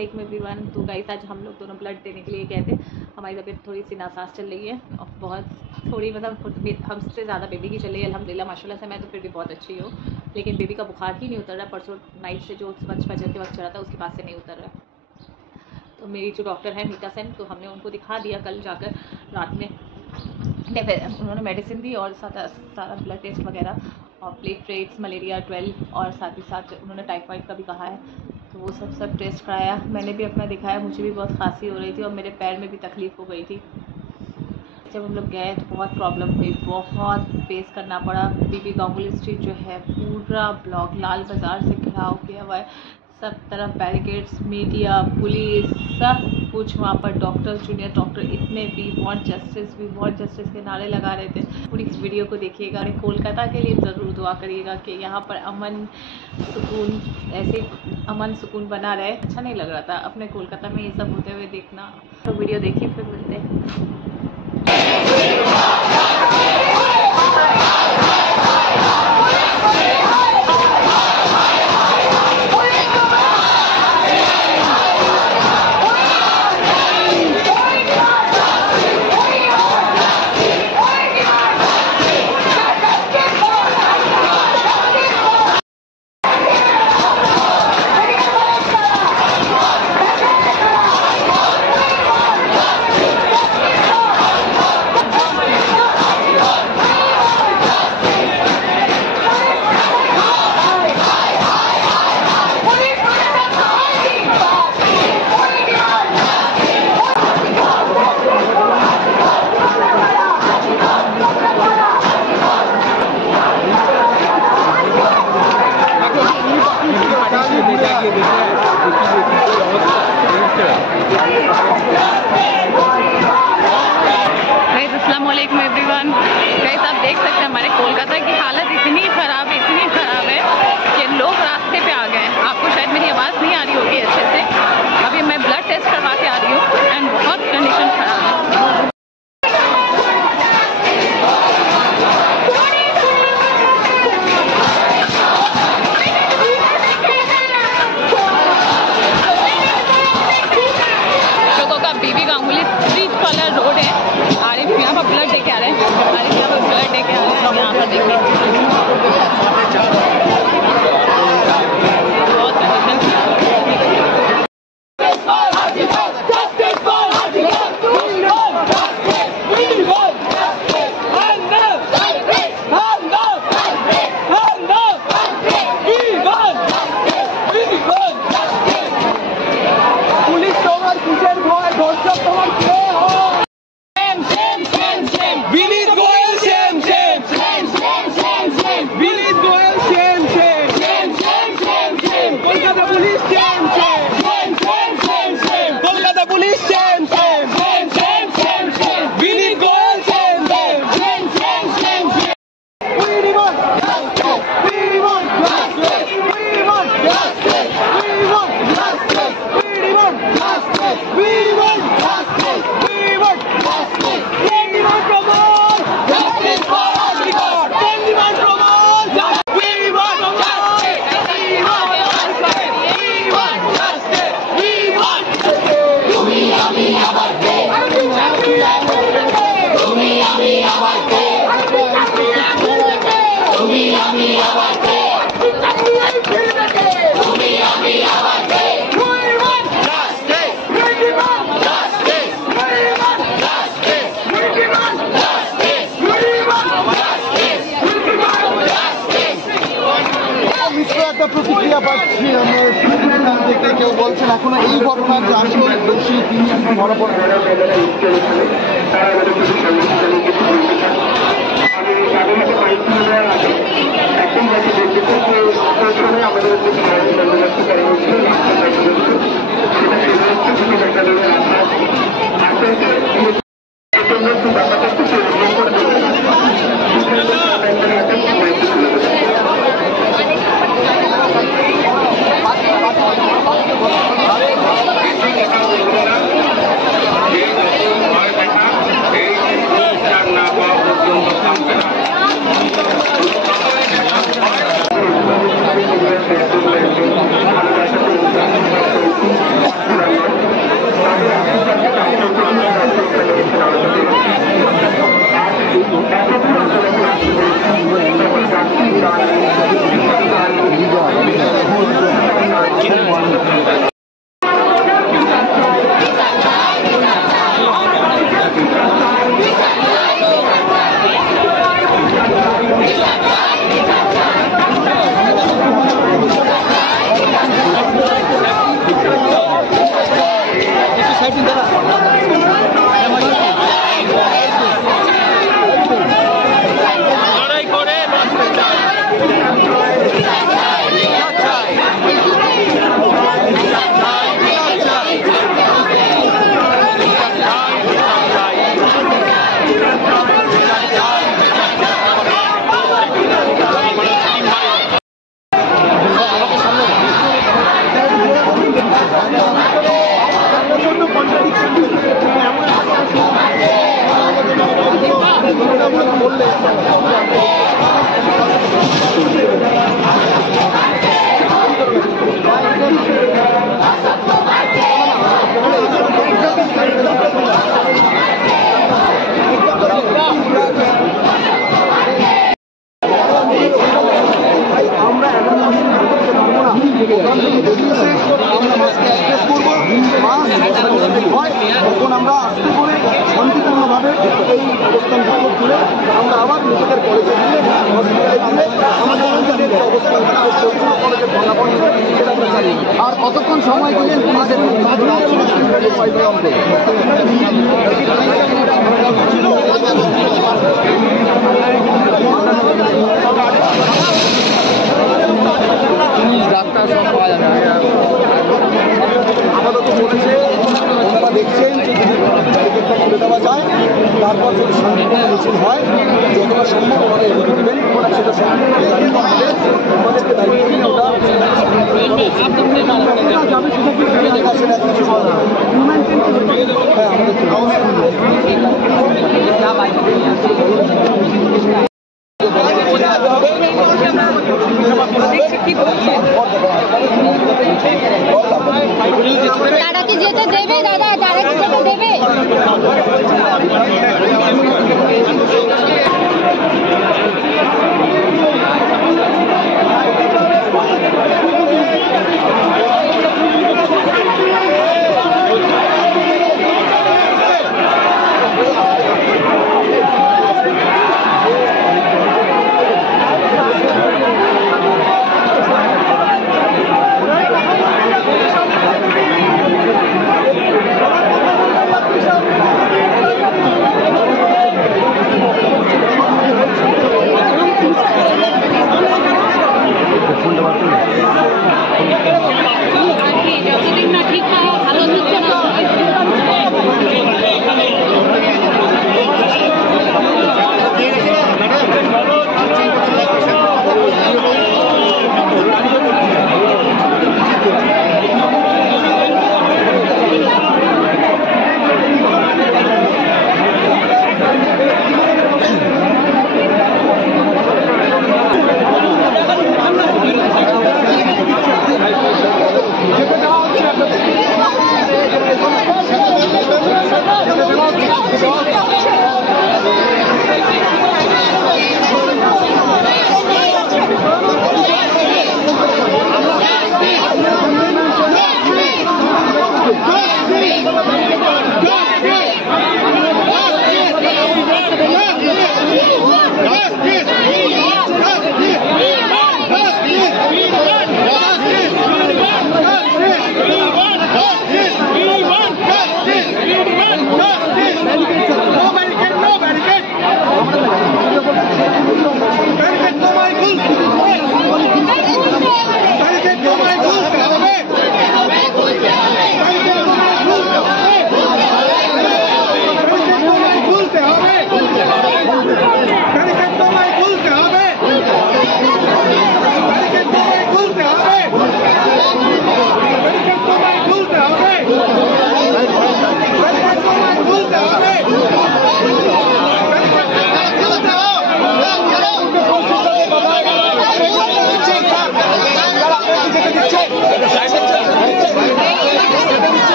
वालेकुम एवरीवन। तो गाइस आज हम लोग दोनों ब्लड देने के लिए गए थे। हमारी तबीयत थोड़ी सी नासाज चल रही है और बहुत थोड़ी मतलब हमसे ज़्यादा बेबी की चल रही है। अल्हम्दुलिल्लाह माशाल्लाह से मैं तो फिर भी बहुत अच्छी हूँ, लेकिन बेबी का बुखार ही नहीं उतर रहा। परसों नाइट से जो फजर के वक्त चढ़ा था उसके बाद से नहीं उतर रहा। तो मेरी जो डॉक्टर है मीता सेन, तो हमने उनको दिखा दिया कल जाकर रात में। उन्होंने मेडिसिन दी और सारा ब्लड टेस्ट वगैरह और प्लेटलेट्स, मलेरिया 12 और साथ ही साथ उन्होंने टाइफाइड का भी कहा है। तो वो सब टेस्ट कराया। मैंने भी अपना दिखाया, मुझे भी बहुत खांसी हो रही थी और मेरे पैर में भी तकलीफ़ हो गई थी। जब हम लोग गए तो बहुत प्रॉब्लम हुई, बहुत फेस करना पड़ा। बीबी गांगुली स्ट्रीट जो है पूरा ब्लॉक लाल बाज़ार से घिराव किया हुआ है, सब तरफ बैरिकेड्स, मीडिया, पुलिस, सब कुछ वहाँ पर। डॉक्टर, जूनियर डॉक्टर इतने वी वांट जस्टिस के नारे लगा रहे थे। पूरी इस वीडियो को देखिएगा। कोलकाता के लिए ज़रूर दुआ करिएगा कि यहाँ पर अमन सुकून, ऐसे अमन सुकून बना रहे। अच्छा नहीं लग रहा था अपने कोलकाता में ये सब होते हुए देखना। तो वीडियो देखिए, फिर मिलते हैं। अस्सलाम वालेकुम एवरीवन। गाइस आप देख सकते हैं हमारे कोलकाता की हालत इतनी ख़राब है कि लोग रास्ते पे आ गए हैं। आपको शायद मेरी आवाज़ नहीं आ रही होगी अच्छे से। अभी मैं ब्लड टेस्ट करवा के आ रही हूँ एंड बहुत कंडीशन ख़राब है। बीबी गांगुली स्ट्रीट वाला रोड है। आरिफ यहाँ पर ब्लड दे के आ रहे हैं। यहाँ पर देखिए बहुत প্রতিক্রিয়া পাচ্ছি থেকে কেউ বলছেন এখনো এই ঘটনার যে আসল দোষী তিনি এখন ধরা পড়েন। আর কতক্ষণ সময় দিলেন তোমাদের ডাক্তার সব পাওয়া যাবে আপাতত বলেছে ওনারা দেখছেন টিকিটটা খুলে দেওয়া যায়, তারপর যদি সম্পূর্ণ মিছিল হয় যতটা সম্ভব ওনারা এগিয়ে দেবেন, সেটা সম্পূর্ণ আমাদেরকে দায়িত্ব নিয়ে ওটা তারা কি যেতে দেবে দাদা? তারা কি যেতে দেবে?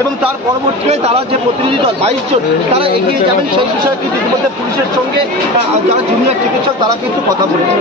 এবং তার পরবর্তীতে তারা যে প্রতিনিধি দল 22 জন তারা এগিয়ে যাবেন সেই বিষয়ে কিন্তু ইতিমধ্যে পুলিশের সঙ্গে যারা জুনিয়র চিকিৎসক তারা কিন্তু কথা বলেছে।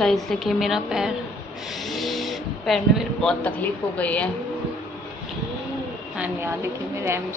गाइस देखिए मेरा पैर में मेरे बहुत तकलीफ हो गई है। एंड यहाँ देखिए मेरे MJ